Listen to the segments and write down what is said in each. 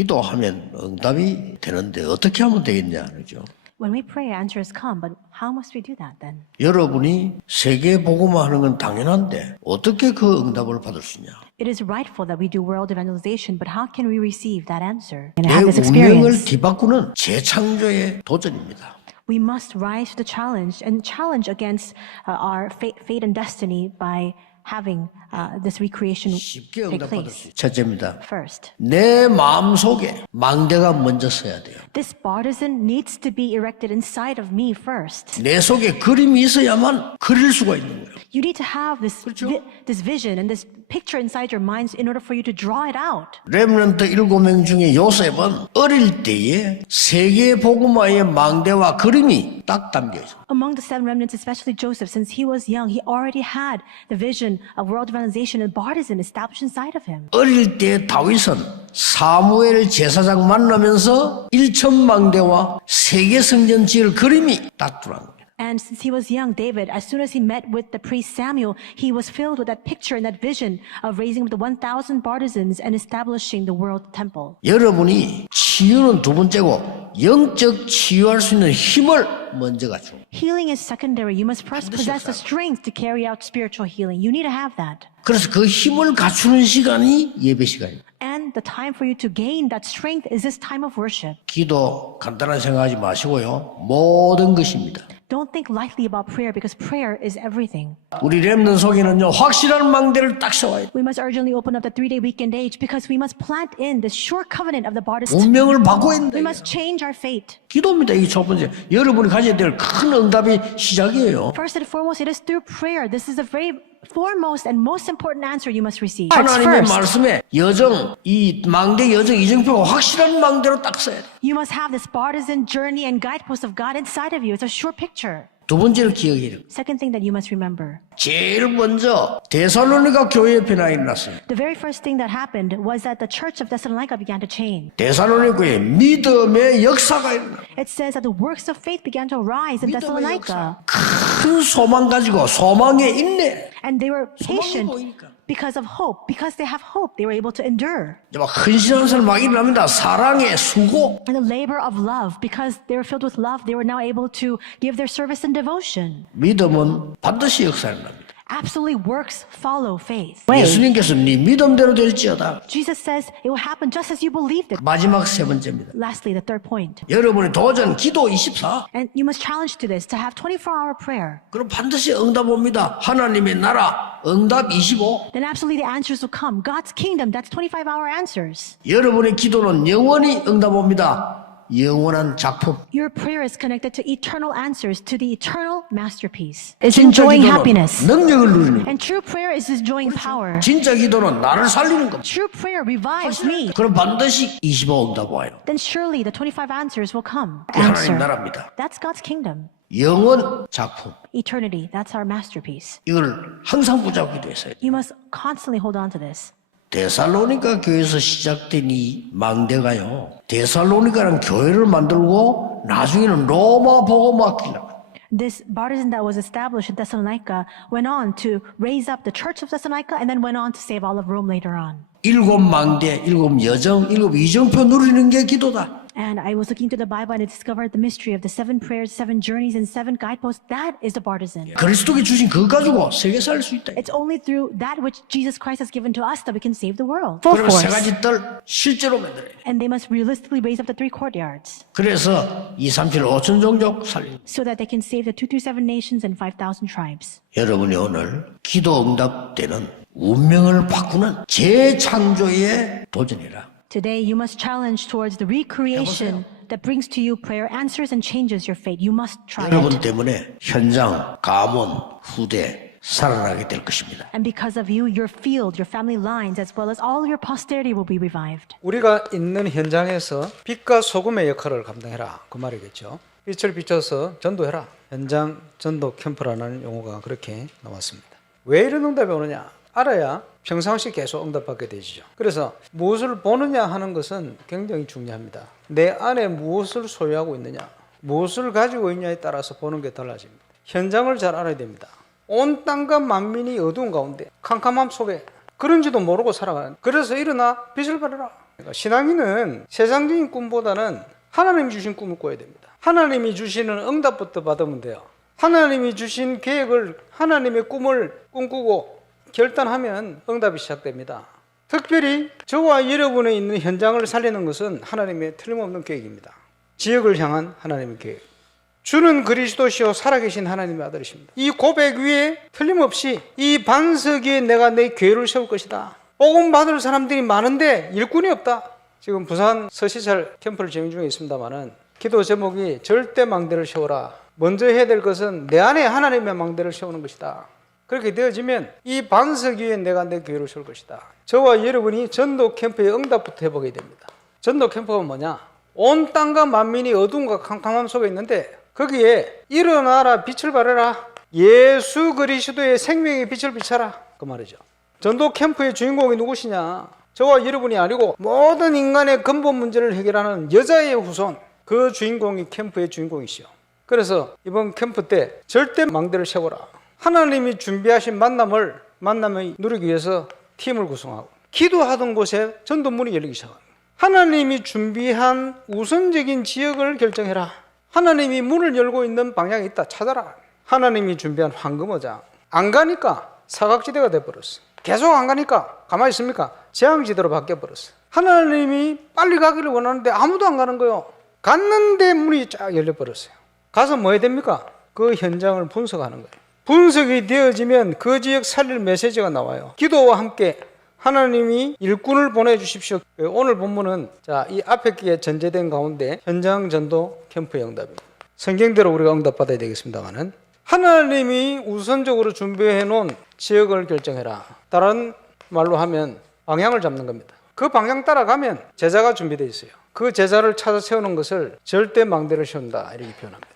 기도하면 응답이 되는데 어떻게 하면 되겠냐, 그죠? When we pray, answers come, but how must we do that then? 여러분이 세계 복음화 하는 건 당연한데 어떻게 그 응답을 받을 수 있냐? It is rightful that we do world evangelization, but how can we receive that answer and 내 have this 운명을 experience? 뒤바꾸는 재창조의 도전입니다. We must rise to the challenge and challenge against our fate and destiny by having this recreation 쉽게 take 응답받을 place. 수 있어요. 첫째입니다. First, 내 마음속에 망대가 먼저 서야 돼요. this partisan needs to be erected inside of me first. 내 속에 그림이 있어야만 그릴 수가 있는 거예요. You need to have this this vision and this picture inside your minds in order for you to draw it out. 렘넌트 7명 중에 요셉은 어릴 때에 세계 복음화의 망대와 그림이 딱 담겨 있어요. Among the seven remnants, especially Joseph, since he was young, he already had the vision of world evangelization and partisan established inside of him. 어릴 때 다윗은 사무엘 제사장 만나면서 1천망대와 세계 성전 지을 그림이 딱 들어간 거예요. And since he was young, David, as soon as he met with the priest Samuel, he was filled with that picture and that vision of raising the 1,000 partisans and establishing the world temple. 여러분이 치유는 두 번째고 영적 치유할 수 있는 힘을 먼저 갖추고 Healing is secondary. You must first possess the strength to carry out spiritual healing. You need to have that. 그래서 그 힘을 갖추는 시간이 예배 시간입니다. And the time for you to gain that strength is this time of worship. 기도 간단한 생각하지 마시고요. 모든 것입니다. Don't think lightly about prayer because prayer is everything. 우리 렘넌트 속에는요. 확실한 망대를 딱 세워야 돼. We must urgently open up the 3-day weekend age because we must plant in the sure covenant of the partisan. 운명을 바꿔야 We 된다. must change our fate. 기도입니다. 이게 첫 번째. 여러분이 가져야 될 큰 응답이 시작이에요. First and foremost, it is through prayer. This is the very foremost and most important answer you must receive. It's 하나님의 first. 말씀에 여정, 이 망대 여정 이정표가 확실한 망대로 딱 써야 돼. You must have this partisan journey and guidepost of God inside of you. It's a sure picture. 두 번째를 기억해야 돼요. Second thing that you must remember. 제일 먼저 데살로니가 교회에 변화가 일어났어요. The very first thing that happened was that the church of Thessalonica began to change. 데살로니가 교회에 믿음의 역사가 일어나. It says that the works of faith began to rise in 믿음의 Thessalonica. 역사. 큰 소망 가지고 소망의 인내. And they were 소망이 patient 보이니까. because of hope. Because they have hope, they were able to endure. 이제 막 헌신하는 사람 막 일어납니다. 사랑의 수고. And the labor of love, because they were filled with love, they were now able to give their service and devotion. 믿음은 반드시 역사를 납니다. Absolutely, works follow faith. 예수님께서 네 믿음대로 될지어다. Jesus says it will happen just as you believed it. 마지막 세 번째입니다. Lastly, the third point. 여러분이 도전 기도 24. And you must challenge to this, to have 24-hour prayer. 그럼 반드시 응답 옵니다. 하나님의 나라 응답 25. Then absolutely the answers will come. God's kingdom, that's 25-hour answers. 여러분의 기도는 영원히 응답 옵니다. 영원한 작품. Your prayer is connected to eternal answers, to the eternal masterpiece. It's enjoying happiness. 능력을 누리는 것. And true prayer is enjoying power. 진짜 기도는 나를 살리는 겁니다. True prayer revives me. 그럼 반드시 25 응답 와요. Then surely the 25 answers will come. 그게 하나님 Answer. 나라입니다. That's God's kingdom. 영원 작품. Eternity, that's our masterpiece. 이걸 항상 붙잡고 기도했어요. You must constantly hold on to this. 데살로니가 교회에서 시작된 이 망대가요. 데살로니가라는 교회를 만들고 나중에는 로마 복음화 기라. This partisan that was established in Thessalonica went on to raise up the church of Thessalonica and then went on to save all of Rome later on. 7 망대, 7 여정, 7 이정표 누리는 게 기도다. And I was looking through the Bible and I discovered the mystery of the 7 prayers, 7 journeys, and 7 guideposts. That is the partisan. 그리스도께 주신 그것 가지고 세계 살릴 수 있다. It's only through that which Jesus Christ has given to us that we can save the world. Full 그리고 세 force. 가지 뜰 실제로 만들어야 돼. And they must realistically raise up the 3 courtyards 그래서 2, 3, 7, 5천 종족 살린. so that they can save the 237 nations and 5,000 tribes. 여러분이 오늘 기도 응답되는 운명을 바꾸는 재창조의 도전이라. Today, you must challenge towards the recreation that brings to you prayer, answers, and changes your fate. You must try 여러분 it. 때문에 현장, 가문, 후대 살아나게 될 것입니다. And because of you, your field, your family lines, as well as all your posterity will be revived. 우리가 있는 현장에서 빛과 소금의 역할을 감당해라 그 말이겠죠. 빛을 비춰서 전도해라. 현장 전도 캠프라는 용어가 그렇게 나왔습니다. 왜 이런 응답이 오느냐? 알아야 평상시 계속 응답받게 되죠. 그래서 무엇을 보느냐 하는 것은 굉장히 중요합니다. 내 안에 무엇을 소유하고 있느냐, 무엇을 가지고 있냐에 따라서 보는 게 달라집니다. 현장을 잘 알아야 됩니다. 온 땅과 만민이 어두운 가운데 캄캄함 속에 그런지도 모르고 살아가는. 그래서 일어나 빛을 발하라. 그러니까 신앙인은 세상적인 꿈보다는 하나님이 주신 꿈을 꿔야 됩니다. 하나님이 주시는 응답부터 받으면 돼요. 하나님이 주신 계획을, 하나님의 꿈을 꿈꾸고 결단하면 응답이 시작됩니다. 특별히 저와 여러분의 있는 현장을 살리는 것은 하나님의 틀림없는 계획입니다. 지역을 향한 하나님의 계획. 주는 그리스도시요 살아계신 하나님의 아들이십니다. 이 고백 위에 틀림없이 이 반석 위에 내가 내 교회를 세울 것이다. 복음 받을 사람들이 많은데 일꾼이 없다. 지금 부산 서시찰 캠프를 진행 중에 있습니다만은 기도 제목이 절대 망대를 세워라. 먼저 해야 될 것은 내 안에 하나님의 망대를 세우는 것이다. 그렇게 되어지면 이 반석 위에 내가 내 교회를 세울 것이다. 저와 여러분이 전도 캠프의 응답부터 해보게 됩니다. 전도 캠프가 뭐냐? 온 땅과 만민이 어둠과 캄캄함 속에 있는데 거기에 일어나라 빛을 발해라. 예수 그리스도의 생명의 빛을 비춰라. 그 말이죠. 전도 캠프의 주인공이 누구시냐? 저와 여러분이 아니고 모든 인간의 근본 문제를 해결하는 여자의 후손, 그 주인공이 캠프의 주인공이시요. 그래서 이번 캠프 때 절대 망대를 세워라. 하나님이 준비하신 만남을 누리기 위해서 팀을 구성하고 기도하던 곳에 전도문이 열리기 시작합니다. 하나님이 준비한 우선적인 지역을 결정해라. 하나님이 문을 열고 있는 방향이 있다. 찾아라. 하나님이 준비한 황금어장. 안 가니까 사각지대가 돼버렸어. 계속 안 가니까 가만히 있습니까? 재앙지대로 바뀌어버렸어. 하나님이 빨리 가기를 원하는데 아무도 안 가는 거예요. 갔는데 문이 쫙 열려버렸어요. 가서 뭐 해야 됩니까? 그 현장을 분석하는 거예요. 분석이 되어지면 그 지역 살릴 메시지가 나와요. 기도와 함께 하나님이 일꾼을 보내주십시오. 오늘 본문은 이 앞에 끼에 전제된 가운데 현장 전도 캠프의 응답입니다. 성경대로 우리가 응답받아야 되겠습니다만은 하나님이 우선적으로 준비해 놓은 지역을 결정해라. 다른 말로 하면 방향을 잡는 겁니다. 그 방향 따라가면 제자가 준비되어 있어요. 그 제자를 찾아 세우는 것을 절대 망대를 세운다 이렇게 표현합니다.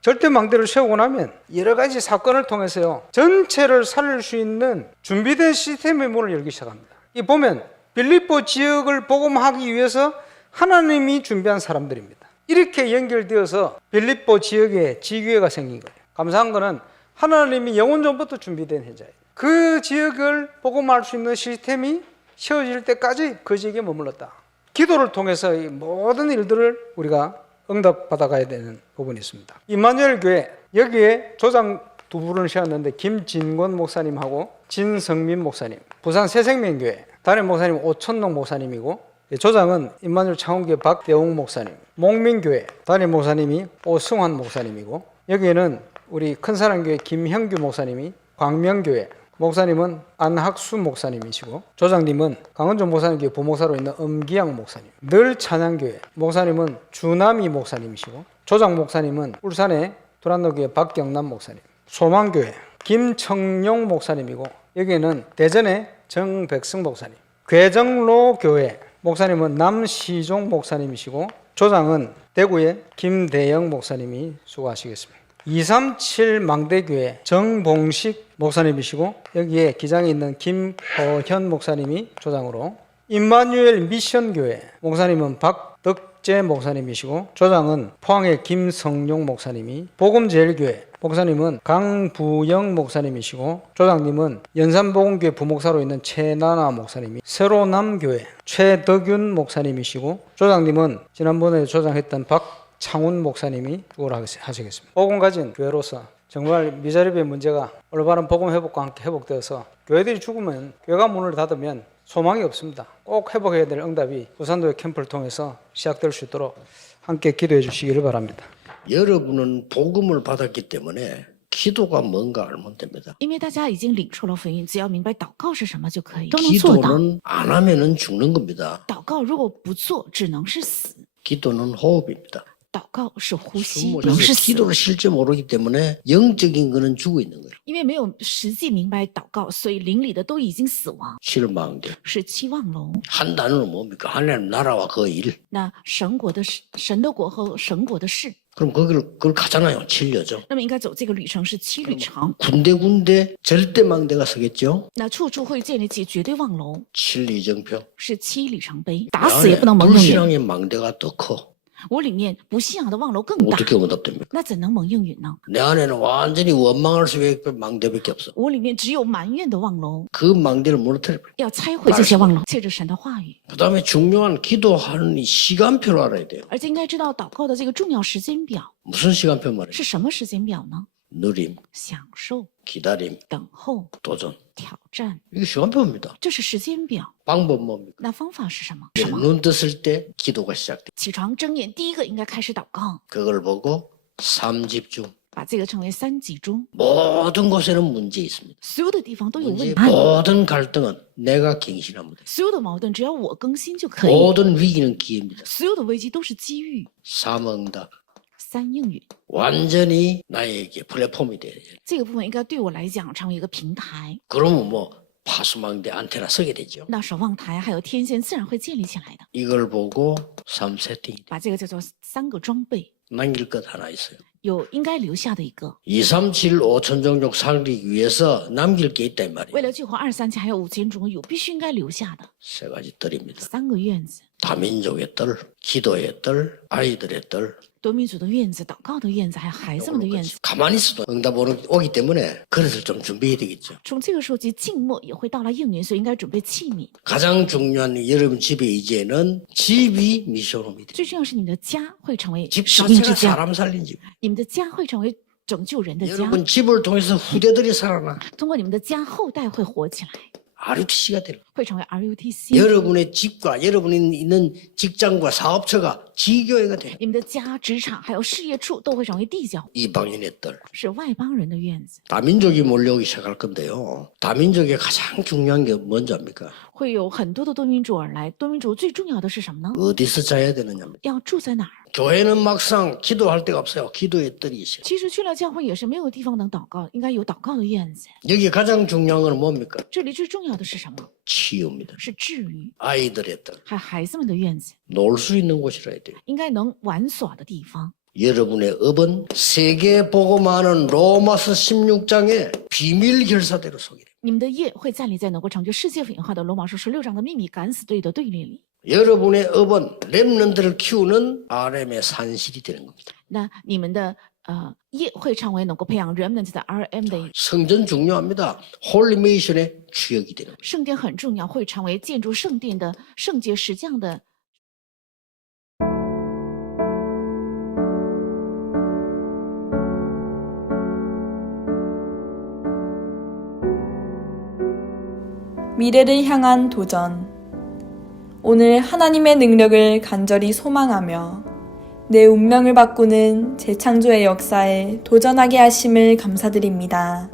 절대 망대를 세우고 나면 여러 가지 사건을 통해서요 전체를 살릴 수 있는 준비된 시스템의 문을 열기 시작합니다. 이 보면 빌립보 지역을 복음하기 위해서 하나님이 준비한 사람들입니다. 이렇게 연결되어서 빌립보 지역에 지교회가 생긴 거예요. 감사한 거는 하나님이 영원 전부터 준비된 현장이에요. 그 지역을 복음할 수 있는 시스템이 세워질 때까지 그 지역에 머물렀다. 기도를 통해서 이 모든 일들을 우리가 응답받아가야 되는 부분이 있습니다. 임마누엘 교회, 여기에 조장 두 분을 세웠는데 김진권 목사님하고 진성민 목사님, 부산 새생명교회 담임 목사님 오천농 목사님이고 조장은 임마누엘 창원교회 박대웅 목사님, 목민교회 담임 목사님이 오승환 목사님이고 여기에는 우리 큰사랑교회 김형규 목사님이, 광명교회 목사님은 안학수 목사님이시고 조장님은 강원종 목사님교회 부목사로 있는 엄기양 목사님, 늘 찬양교회 목사님은 주남이 목사님이시고 조장 목사님은 울산의 두란노교회 박경남 목사님, 소망교회 김청룡 목사님이고 여기에는 대전의 정백승 목사님, 괴정로 교회 목사님은 남시종 목사님이시고 조장은 대구의 김대영 목사님이 수고하시겠습니다. 237 망대교회 정봉식 목사님이시고 여기에 기장에 있는 김호현 목사님이 조장으로, 임마누엘 미션교회 목사님은 박덕재 목사님이시고 조장은 포항의 김성용 목사님이, 복음제일교회 목사님은 강부영 목사님이시고 조장님은 연산복음교회 부목사로 있는 최나나 목사님이, 세로남교회 최덕윤 목사님이시고 조장님은 지난번에 조장했던 박창훈 목사님이 주고를 하시겠습니다. 복음 가진 교회로서 정말 미자립의 문제가 올바른 복음 회복과 함께 회복되어서 교회들이 죽으면, 교회가 문을 닫으면 소망이 없습니다. 꼭 회복해야 될 응답이 부산도의 캠프를 통해서 시작될 수 있도록 함께 기도해 주시기를 바랍니다. 여러분은 복음을 받았기 때문에 기도가 뭔가 알면 됩니다. 因为大家已经领受了福音，只要明白祷告是什么就可以，都能做到。 기도는 안 하면은 죽는 겁니다. 祷告如果不做，只能是死。 기도는 호흡입니다. 祷告是呼吸， 그래서 能是死。 기도를 실제 모르기 때문에 영적인 거는 죽어 있는 거예요. 因为没有实际明白祷告，所以灵里的都已经死亡， 실망돼. 是期望楼。 한 단어로 뭡니까? 하나님 나라와 그 일. 那神的国和神国的事， 그럼 그걸 가잖아요. 7여정. 那么应该走这个旅程是7旅程。 군데군데 절대망대가 서겠죠. 那处处会建立起绝对望楼， 7이정표. 是7里程碑，打死也不能蒙用眼。 불신앙의 망대가 더 커. 我里面不信仰的望楼更大， 어떻게 응답됩니까? 那怎能蒙应允呢？ 내 안에는 완전히 원망할 수밖에 망대밖에 없어. 我里面只有埋怨的望楼， 그 망대를 무너뜨려. 要拆毁这些望楼，借着神的话语。 그다음에 중요한 기도하는 이 시간표를 알아야 돼요. 而且应该知道祷告的这个重要时间表 무슨 시간표 말이에요? 是什么时间表呢？ 누림, 享受、 기다림, 等候、 도전. 挑战， 이게 시간표입니다. 这是时间表。 방법 뭡니까? 那方法是什么？ 눈 떴을 때 기도가 시작돼. 起床睁眼，第一个应该开始祷告， 그걸 보고 3집중. 把这个称为三集中。 모든 곳에는 문제 있습니다. 所有的地方都有问 문제 题， 모든 갈등은 내가 갱신하면 돼. 所有的矛盾只要我更新就可以， 모든 위기는 기회입니다. 所有的危机都是机遇。 삼응답. 三应允 완전히 나에게 플랫폼이 돼야 돼. 这个部分应该对我来讲成为一个平台， 그러면 뭐 파수망대 안테나 서게 되죠. 那守望台还有天线自然会建立起来的。 이걸 보고 3세팅이 돼. 把这个叫做三个装备， 남길 것 하나 있어요. 有应该留下的一个， 237 5천 종족 살리기 위해서 남길 게 있단 为 말이에요. 了救活237还有5000种有必须应该留下的 세 가지 뜰입니다. 三个院子： 다민족의 뜰, 기도의 뜰, 아이들의 뜰. 多民族的院子、祷告的院子，还有孩子们的院子。 가만히 있어도 응답 오기 때문에 그릇을 좀 준비해야 되겠죠. 从这个时候起，静默也会到了应允，所以应该准备器皿。 가장 중요한 여러분 집의 이제는 집이 미션홈이 돼요. 最重要是你的家会成为 집 使命之 자체가 家， 사람 살린 집. 你们的家会成为拯救人的家。 여러분 집을 통해서 후대들이 살아나. 通过你们的家，后代会活起来， RUTC가 되는 거예요. 会成为 RUTC。 여러분의 집과 여러분이 있는 직장과 사업처가 지교회가 돼요. 你们的家、职场还有事业处都会成为地教， 이방인의 뜰. 是外邦人的院子。 다민족이 몰려오기 시작할 건데요. 다민족의 가장 중요한 게 뭔지 압니까? 会有很多的多民主而来。多民主最重要的是什么呢？ 어디서 자야 되느냐입니다. 要住在哪儿？ 교회는 막상 기도할 데가 없어요. 기도의 뜰이 있어요. 其实去了教会也是没有地方能祷告，应该有祷告的院子。 여기 가장 중요한 건 뭡니까? 这里最重要的是什么？ 치유입니다. 是治愈， 아이들의 뜰. 还有孩子们的院子， 놀 수 있는 곳이라 해야 돼요. 应该能玩耍的地方。 여러분의 업은 세계 복음하는 로마서 16장의 비밀 결사대로 속이래. 你们的业会站立在能够成就世界文化的罗马书16章的秘密敢死队的队列里。 여러분의 업은 렘넌트를 키우는 RM의 산실이 되는 겁니다. 那你们的业会成为能够培养 remnant 的 RM 的 성전 중요합니다. 홀리메이션의 주역이 되는 겁니다. 圣殿很重要，会成为建筑圣殿的圣洁石匠的。 미래를 향한 도전. 오늘 하나님의 능력을 간절히 소망하며 내 운명을 바꾸는 재창조의 역사에 도전하게 하심을 감사드립니다.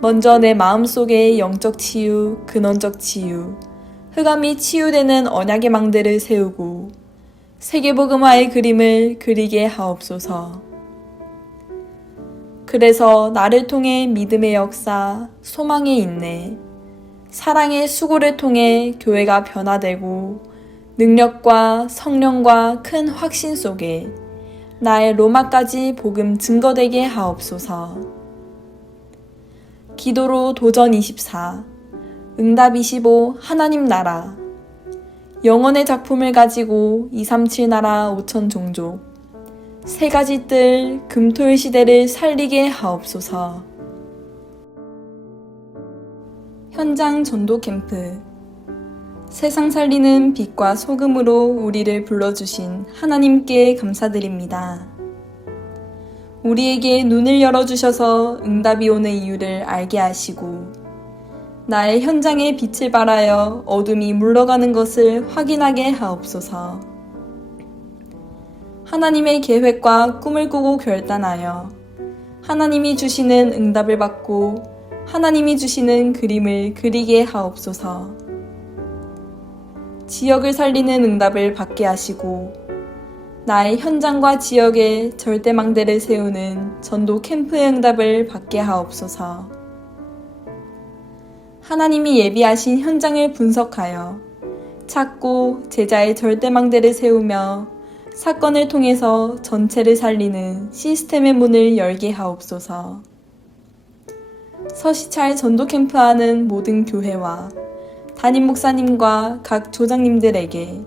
먼저 내 마음속의 영적 치유, 근원적 치유, 흑암이 치유되는 언약의 망대를 세우고 세계복음화의 그림을 그리게 하옵소서. 그래서 나를 통해 믿음의 역사, 소망의 인내, 사랑의 수고를 통해 교회가 변화되고 능력과 성령과 큰 확신 속에 나의 로마까지 복음 증거되게 하옵소서. 기도로 도전 24, 응답 25 하나님 나라, 영혼의 작품을 가지고 237 나라 5천 종족, 세 가지 뜰 금토일 시대를 살리게 하옵소서. 현장 전도 캠프. 세상 살리는 빛과 소금으로 우리를 불러주신 하나님께 감사드립니다. 우리에게 눈을 열어주셔서 응답이 오는 이유를 알게 하시고 나의 현장에 빛을 발하여 어둠이 물러가는 것을 확인하게 하옵소서. 하나님의 계획과 꿈을 꾸고 결단하여 하나님이 주시는 응답을 받고 하나님이 주시는 그림을 그리게 하옵소서. 지역을 살리는 응답을 받게 하시고 나의 현장과 지역에 절대망대를 세우는 전도 캠프의 응답을 받게 하옵소서. 하나님이 예비하신 현장을 분석하여 찾고 제자의 절대망대를 세우며 사건을 통해서 전체를 살리는 시스템의 문을 열게 하옵소서. 서시찰 전도 캠프하는 모든 교회와 담임 목사님과 각 조장님들에게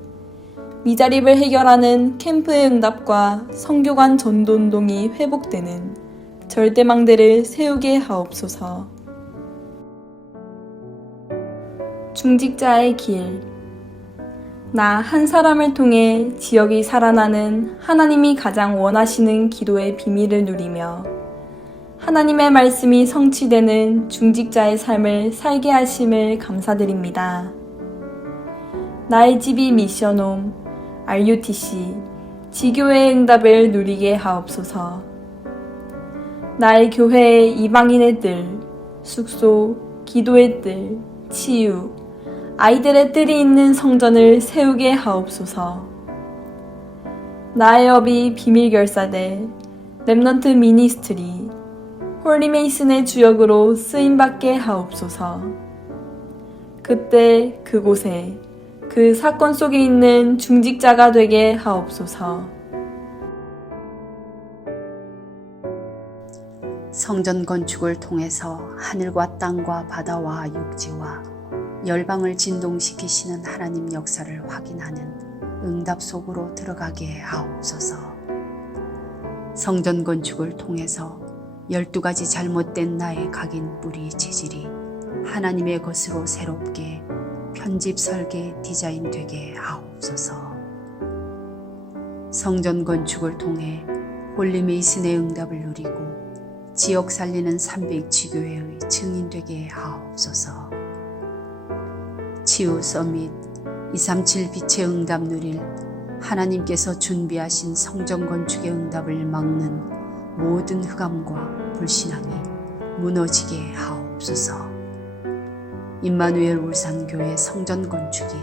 미자립을 해결하는 캠프의 응답과 성교관 전도운동이 회복되는 절대망대를 세우게 하옵소서. 중직자의 길. 나 한 사람을 통해 지역이 살아나는 하나님이 가장 원하시는 기도의 비밀을 누리며 하나님의 말씀이 성취되는 중직자의 삶을 살게 하심을 감사드립니다. 나의 집이 미션홈, RUTC, 지교회의 응답을 누리게 하옵소서. 나의 교회의 이방인의 뜰, 숙소, 기도의 뜰, 치유, 아이들의 뜰이 있는 성전을 세우게 하옵소서. 나의 업이 비밀결사대, 렘넌트 미니스트리, 홀리메이슨의 주역으로 쓰임받게 하옵소서. 그때 그곳에 그 사건 속에 있는 중직자가 되게 하옵소서. 성전 건축을 통해서 하늘과 땅과 바다와 육지와 열방을 진동시키시는 하나님 역사를 확인하는 응답 속으로 들어가게 하옵소서. 성전 건축을 통해서 12가지 잘못된 나의 각인 뿌리 재질이 하나님의 것으로 새롭게 편집 설계 디자인 되게 하옵소서. 성전 건축을 통해 홀리메이슨의 응답을 누리고 지역 살리는 300지교회의 증인 되게 하옵소서. 치유 서밋 237 빛의 응답 누릴 하나님께서 준비하신 성전 건축의 응답을 막는 모든 흑암과 불신앙이 무너지게 하옵소서. 임마누엘 울산교회 성전 건축이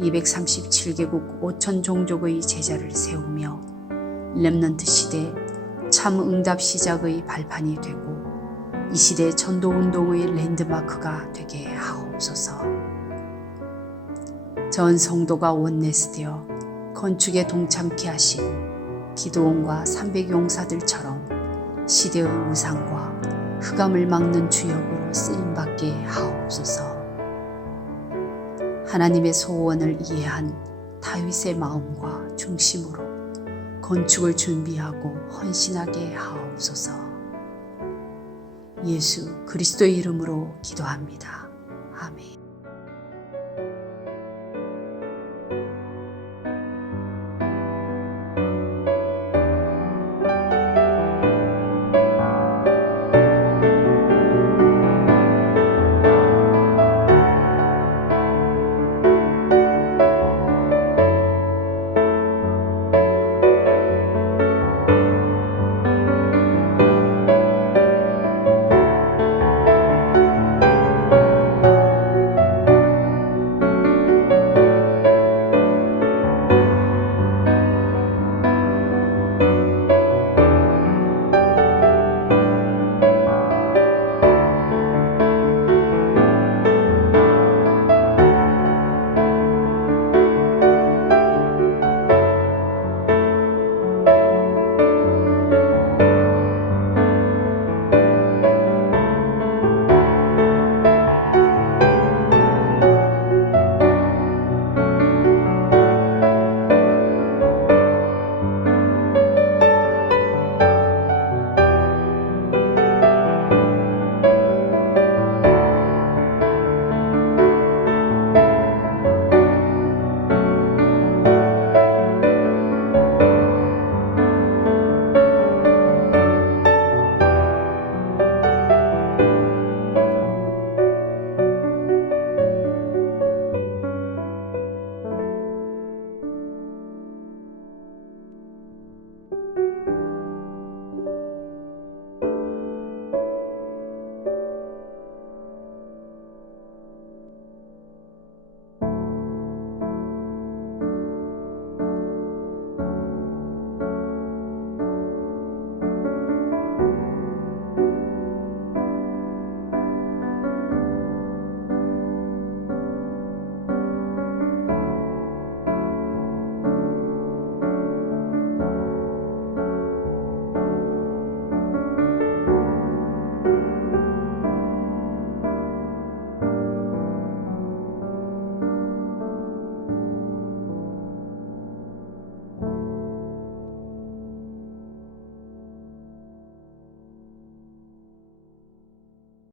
237개국 5천 종족의 제자를 세우며 렘넌트 시대 참 응답 시작의 발판이 되고 이 시대 전도운동의 랜드마크가 되게 하옵소서. 전 성도가 원내스되어 건축에 동참케 하신 기도원과 300용사들처럼 시대의 우상과 흑암을 막는 주역으로 쓰임받게 하옵소서. 하나님의 소원을 이해한 다윗의 마음과 중심으로 건축을 준비하고 헌신하게 하옵소서. 예수 그리스도의 이름으로 기도합니다. 아멘.